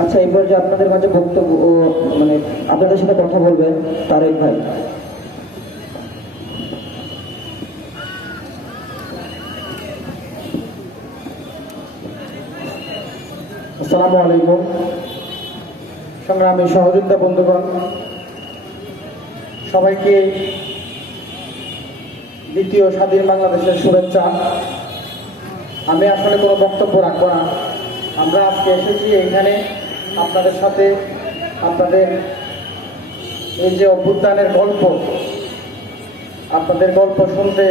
আচ্ছা এবার যে আপনাদের মাঝে বক্তব্য মানে আপনাদের সাথে কথা বলবেন তারেক ভাই। আসসালামু আলাইকুম। সংগ্রামী সহযোদ্ধা বন্ধুগণ, সবাইকে দ্বিতীয় স্বাধীন বাংলাদেশের শুভেচ্ছা। আমি আসলে কোনো বক্তব্য রাখব না। আমরা আজকে এসেছি এইখানে আপনাদের সাথে আপনাদের এই যে অভ্যুত্থানের গল্প, আপনাদের গল্প শুনতে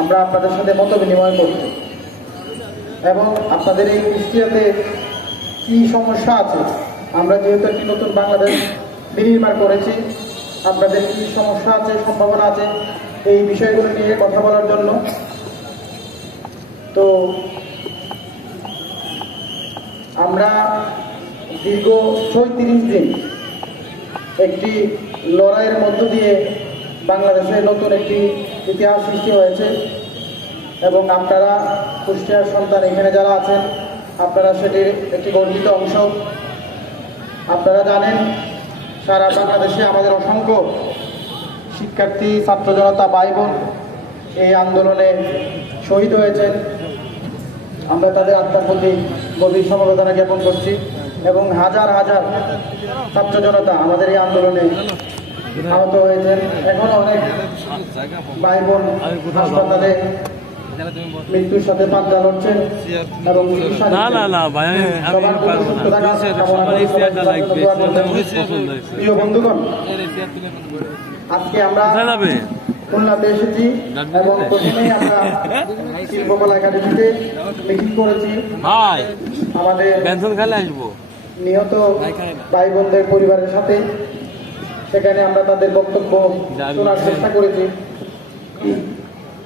আমরা আপনাদের সাথে মত বিনিময় করছি। এবং আপনাদের এই কুষ্টিয়াতে কি সমস্যা আছে? আমরা যেহেতু একটি নতুন বাংলাদেশ বিনির্মাণ করেছি, আপনাদের কি সমস্যা আছে, সম্ভাবনা আছে এই বিষয়গুলো নিয়ে কথা বলার জন্য? তো আমরা দীর্ঘ ছয়ত্রিশ দিন একটি লড়াইয়ের মধ্য দিয়ে বাংলাদেশে নতুন একটি ইতিহাস সৃষ্টি হয়েছে। এবং আপনারা কুষ্টিয়ার সন্তান এখানে যারা আছেন, আপনারা সেটির একটি গর্বিত অংশ। আপনারা জানেন, সারা বাংলাদেশে আমাদের অসংখ্য শিক্ষার্থী, ছাত্র জনতা ভাই বোন এই আন্দোলনে শহীদ হয়েছেন। আমরা তাদের আত্মার প্রতি গভীর সমবেদনা জ্ঞাপন করছি। এবং হাজার হাজার ছাত্র জনতা আমাদের এই আন্দোলনে আহত হয়েছেন। এখনও অনেক ভাই বোন হাসপাতালে মৃত্যুর সাথে পাঞ্জা লড়ছেন এবং না না না ভাই আমি পারব না। চেয়ারটা লাগবে প্রিয় বন্ধুগণ আজকে আমরা খুলনাতে এসেছি এবং প্রথমেই আমরা শিল্পকলা একাডেমিতে মিটিং করেছি। আমাদের পেনশন খেলে আসব। নিহত ভাই বোনদের পরিবারের সাথে। সেখানে আমরা তাদের বক্তব্য শোনার চেষ্টা করেছি।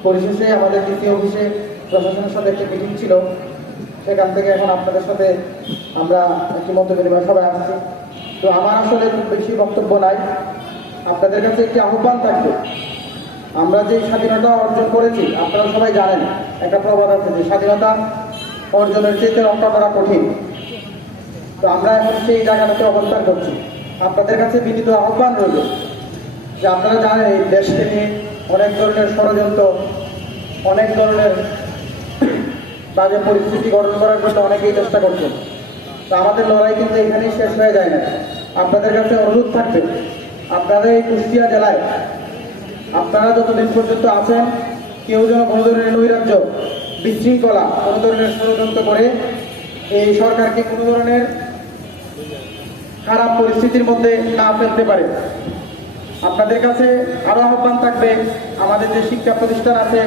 পরিশেষে আমাদের দ্বিতীয় অফিসে প্রশাসনের সাথে একটি মিটিং ছিল। সেখান থেকে এখন আপনাদের সাথে আমরা একটি মত বিনিময় সবাই আসছি। তো আমার আসলে খুব বেশি বক্তব্য নাই। আপনাদের কাছে একটি আহ্বান থাকবে। আমরা যে স্বাধীনতা অর্জন করেছি, আপনারা সবাই জানেন, একটা প্রবাদ আছে যে স্বাধীনতা অর্জনের চেয়ে রক্ষা করা কঠিন। তো আমরা এখন সেই জায়গাটাতে অবস্থান করছি। আপনাদের কাছে বিনীত আহ্বান রইল যে আপনারা জানেন এই দেশকে নিয়ে অনেক ধরনের ষড়যন্ত্র, অনেক ধরনের বাজে পরিস্থিতি গঠন করার জন্য অনেকেই চেষ্টা করছেন। তো আমাদের লড়াই কিন্তু এখানেই শেষ হয়ে যায় না। আপনাদের কাছে অনুরোধ থাকবে আপনাদের এই কুষ্টিয়া জেলায়, আপনারা যতদিন পর্যন্ত আছেন, কেউ যেন কোনো ধরনের নৈরাজ্য, বিশৃঙ্খলা, কোনো ধরনের ষড়যন্ত্র করে এই সরকারকে কোনো ধরনের খারাপ পরিস্থিতির মধ্যে না ফেলতে পারে। আপনাদের কাছে আরও আহ্বান থাকবে, আমাদের যে শিক্ষা প্রতিষ্ঠান আছে,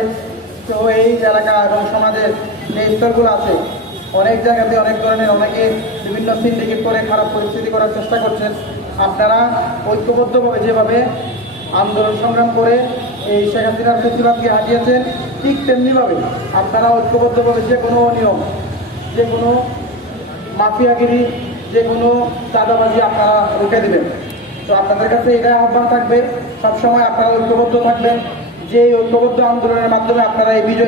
তো এই এলাকা এবং সমাজের যে স্তরগুলো আছে, অনেক জায়গাতে অনেক ধরনের অনেকে বিভিন্ন সিন্ডিকেট করে খারাপ পরিস্থিতি করার চেষ্টা করছেন। আপনারা ঐক্যবদ্ধভাবে যেভাবে আন্দোলন সংগ্রাম করে এই শেখ হাসিনার প্রতিবাদকে হাঁটিয়েছেন ঠিক তেমনিভাবে আপনারা ঐক্যবদ্ধভাবে যে কোনো অনিয়ম যে কোনো মাফিয়াগিরি যে কোনো চাঁদাবাজি আপনারা রুখে দেবেন। তো আপনাদের কাছে এটাই আহ্বান থাকবে। সবসময় আপনারা ঐক্যবদ্ধ থাকবেন। যে ঐক্যবদ্ধ আন্দোলনের মাধ্যমে আপনারা এই বিজয়